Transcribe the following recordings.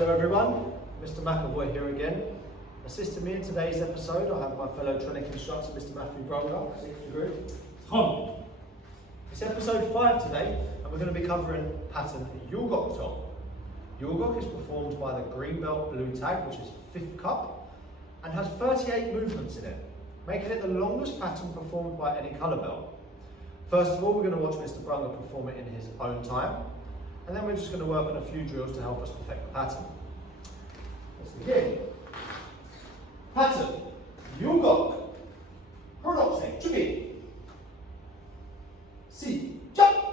Hello everyone, Mr. McAvoy here again. Assisting me in today's episode, I have my fellow training instructor, Mr. Matthew Bronger, 6th degree. Tom. It's episode 5 today, and we're going to be covering pattern Yul Gok top. Yul Gok is performed by the green belt blue tag, which is 5th cup, and has 38 movements in it, making it the longest pattern performed by any colour belt. First of all, we're going to watch Mr. Bronger perform it in his own time, and then we're just going to work on a few drills to help us perfect the pattern. Let's begin. Pattern Yul Gok. Pronounce 준비. 시작.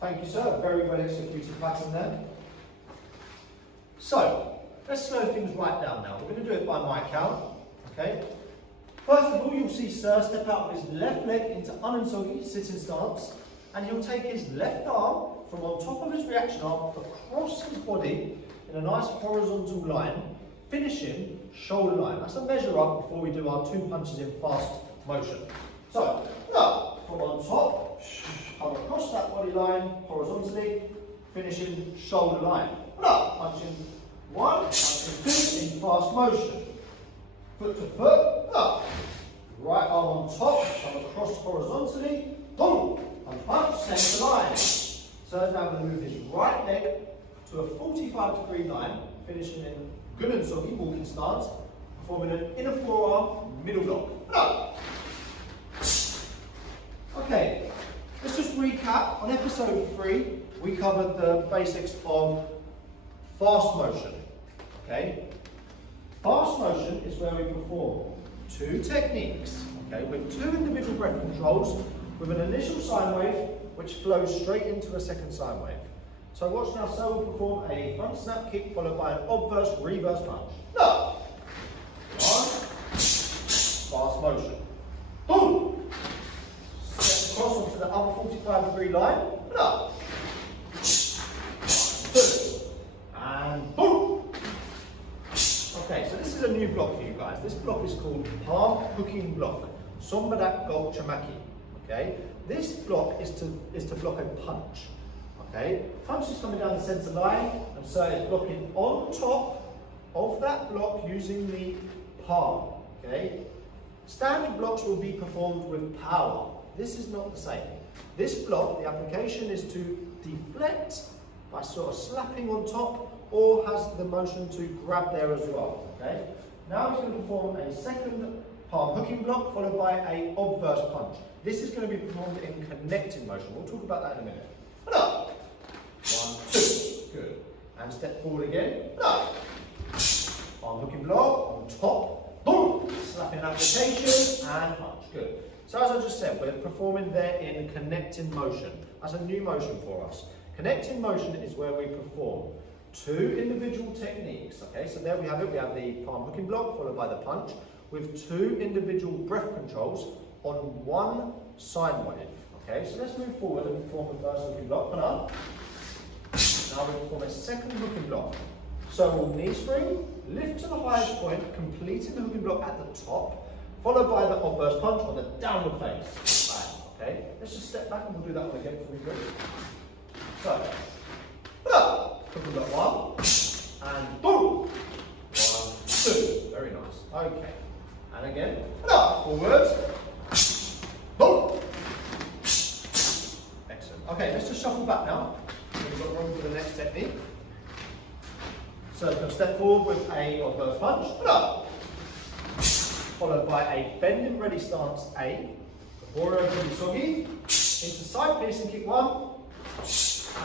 Thank you, sir. Very well executed pattern there. So, let's slow things right down now. We're going to do it by my count. Okay. First of all, you'll see sir step out of his left leg into uninsogi sitting stance, and he'll take his left arm from on top of his reaction arm across his body in a nice horizontal line, finishing shoulder line. That's a measure up before we do our 2 punches in fast motion. So, look, from on top, come across that body line horizontally, finishing shoulder line. Up, punching 1, punching 2 in fast motion. Foot to foot, up. Right arm on top, come across horizontally, boom, and punch, centre line. So now I'm going to move his right leg to a 45-degree line, finishing in Gunansogi, walking stance, performing an inner forearm middle block. Up. Okay. Let's just recap. On episode 3, we covered the basics of fast motion. Okay? Fast motion is where we perform 2 techniques, okay, with 2 individual breath controls, with an initial sine wave which flows straight into a second sine wave. So watch now, so we'll perform a front snap kick followed by an obverse reverse punch. No! 1, fast motion. Boom! Cross onto the other 45-degree line, and up. 2, and boom. Okay, so this is a new block for you guys. This block is called palm hooking block, Sombadak Gok Chamaki. Okay, this block is to block a punch. Okay, punch is coming down the centre line, and so it's blocking on top of that block using the palm. Okay, standard blocks will be performed with power. This is not the same. This block, the application is to deflect by sort of slapping on top, or has the motion to grab there as well. Okay. Now he's going to perform a second palm hooking block followed by a obverse punch. This is going to be performed in connecting motion. We'll talk about that in a minute. And up. 1, 2. Good. And step forward again. And up. Palm hooking block on top. Boom. Slapping application and punch. Good. So as I just said, we're performing there in connecting motion. That's a new motion for us. Connecting motion is where we perform 2 individual techniques. Okay, so there we have it. We have the palm hooking block followed by the punch with 2 individual breath controls on 1 sine wave. Okay, so let's move forward and perform the first hooking block. And up. Now we perform a second hooking block. So we'll knee spring, lift to the highest point, completing the hooking block at the top, followed by the obverse punch on the downward face. Right, okay, let's just step back and we'll do that one again before we go. So, hooking block 1, and boom! 1, 2. Very nice. Okay. And again, forward. Boom! Excellent. Okay, let's just shuffle back now. We've got room for the next technique. So it's going to step forward with a reverse punch, followed by a bending ready stance A, Warrior Sogi, into side piercing kick 1,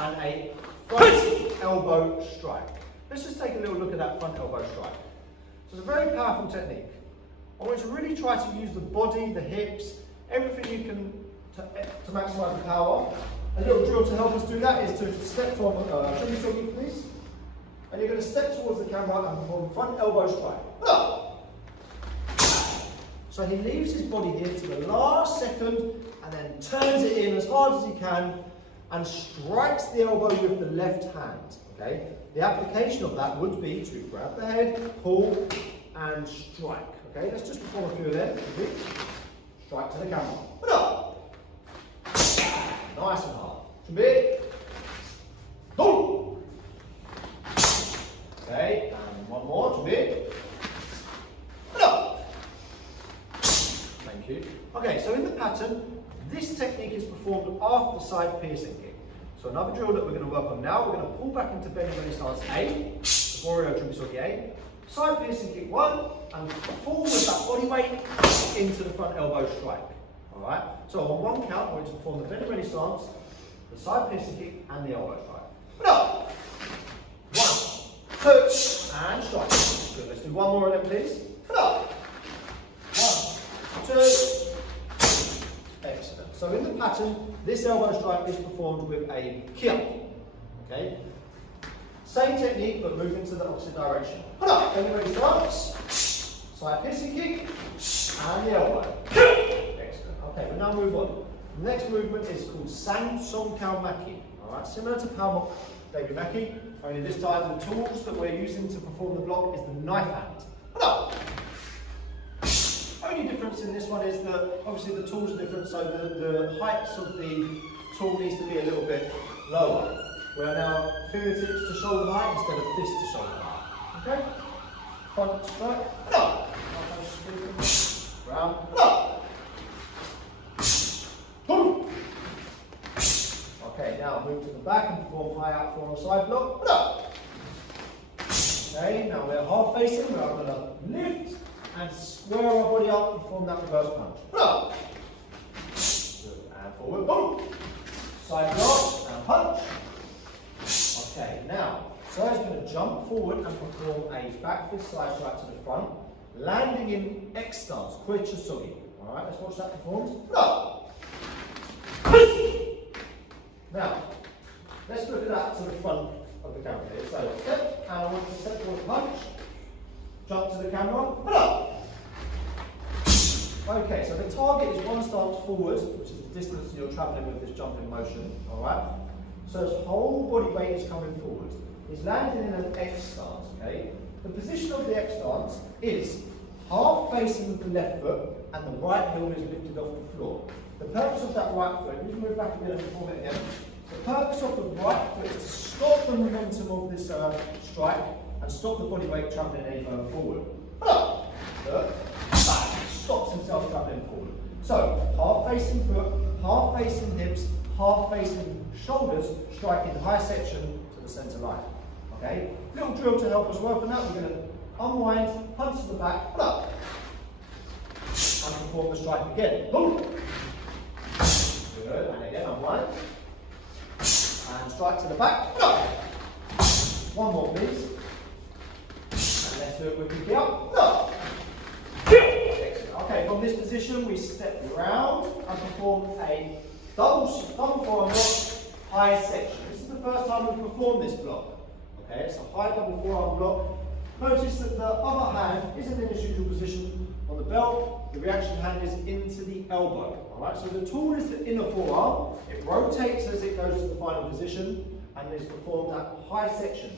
and a front elbow strike. Let's just take a little look at that front elbow strike. So it's a very powerful technique. I want you to really try to use the body, the hips, everything you can to maximise the power. A little drill to help us do that is to step from, show me something please. And you're going to step towards the camera and perform front elbow strike. So he leaves his body here to the last second and then turns it in as hard as he can and strikes the elbow with the left hand. Okay? The application of that would be to grab the head, pull and strike. Okay, let's just perform a few of them. Strike to the camera. Nice and hard. Pull. Okay, and one more. Thank you. Okay, so in the pattern, this technique is performed after side piercing kick. So another drill that we're going to work on now, we're going to pull back into bending ready stance A, Warrior Sogi A, side piercing kick 1, and fall with that body weight into the front elbow strike. Alright, so on one count, we're going to perform the bending ready stance, the side piercing kick, and the elbow strike. 1, 2, and strike. Good, let's do one more of them, please. 1, 2, excellent. So in the pattern, this elbow strike is performed with a kia. Okay? Same technique, but moving to the opposite direction. Bending ready stance, side piercing kick, and the elbow. Excellent. Okay, we now move on. The next movement is called Sang Song Kao Maki. Alright, similar to Pao Baby Maki, only this time the tools that we're using to perform the block is the knife hand. Only difference in this one is that obviously the tools are different, so the heights of the tool needs to be a little bit lower. We're now fingertips to shoulder height instead of fist to shoulder height. Okay? Front strike. Round. Boom. Okay, now move to the back and perform high out forearm side block. Okay, now we're half facing, we're going to lift and square our body up and form that reverse punch. Good, and forward, boom. Side block, and punch. Okay, now, so he's going to jump forward and perform a back fist side strike to the front, landing in X stance, Kuicha Sogi. Alright, let's watch that performed. Now, let's look at that to the front of the camera here. So, step, and I want to step towards punch, jump to the camera. Okay, so the target is one stance forward, which is the distance you're travelling with this jumping motion. Alright? So his whole body weight is coming forward. He's landing in an X stance, okay? The position of the X stance is half facing with the left foot and the right heel is lifted off the floor. The purpose of that right foot, if you move back a bit and perform it again, the purpose of the right foot is to stop the momentum of this strike and stop the body weight travelling any further forward. Stops himself travelling forward. So, half facing foot, half facing hips, half facing shoulders, striking the high section to the centre line. Okay? Little drill to help us work on that. We're going to unwind, punch to the back, and perform the strike again. Boom! Good, and again, unwind. And strike to the back. One more, please. And let's do it with the kick up. Excellent. Okay, from this position, we step round and perform a double forearm block, high section. This is the first time we've performed this block. Okay, it's a high double forearm block. Notice that the other hand isn't in its usual position on the belt. The reaction hand is into the elbow. Alright, so the tool is the inner forearm. It rotates as it goes to the final position and is performed at high section,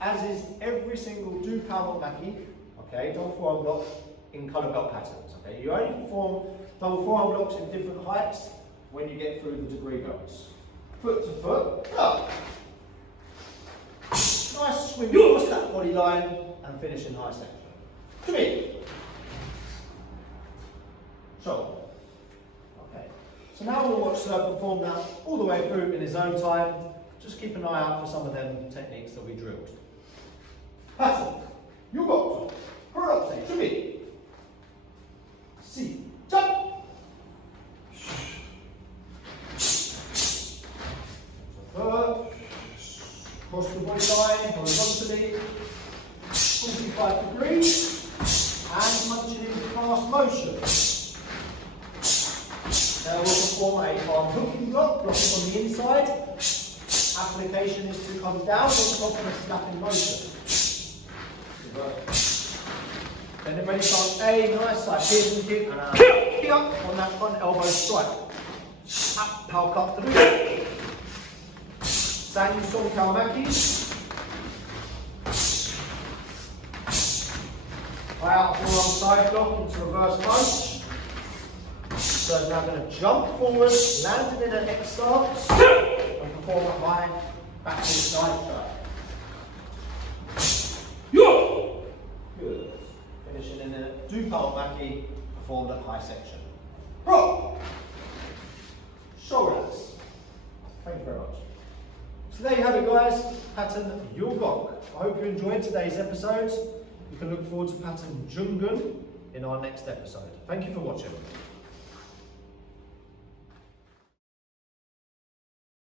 as is every single do Pao Maki, okay, double forearm block in colour belt patterns. Okay, you only perform double forearm blocks in different heights when you get through the degree belts. Foot to foot, up. Nice swing across that body line and finish in high section. Come in. Shoulder. Okay. So now we'll watch Sir perform that all the way through in his own time. Just keep an eye out for some of them techniques that we drilled. pattern. Yul Gok. Product 준비. 시작. Cross the body line horizontally, 45 degrees, and punch it in fast motion. Now we'll perform a arm hooking block, blocking on the inside. Application is to come down on top of a snapping motion. Then everybody starts a nice side piercing kick and a kick up on that front elbow strike. Up, power cut through. Sang Song Kawamaki. High out forearm side block into reverse punch. So now I'm going to jump forward, landing in an X stance, and perform a high backward side strike. Good. Finishing in a Dupal Maki, performed at high section. Rock. Shoulders. Thank you very much. So there you have it, guys. Pattern Yul Gok. I hope you enjoyed today's episode. You can look forward to pattern Jungun in our next episode. Thank you for watching.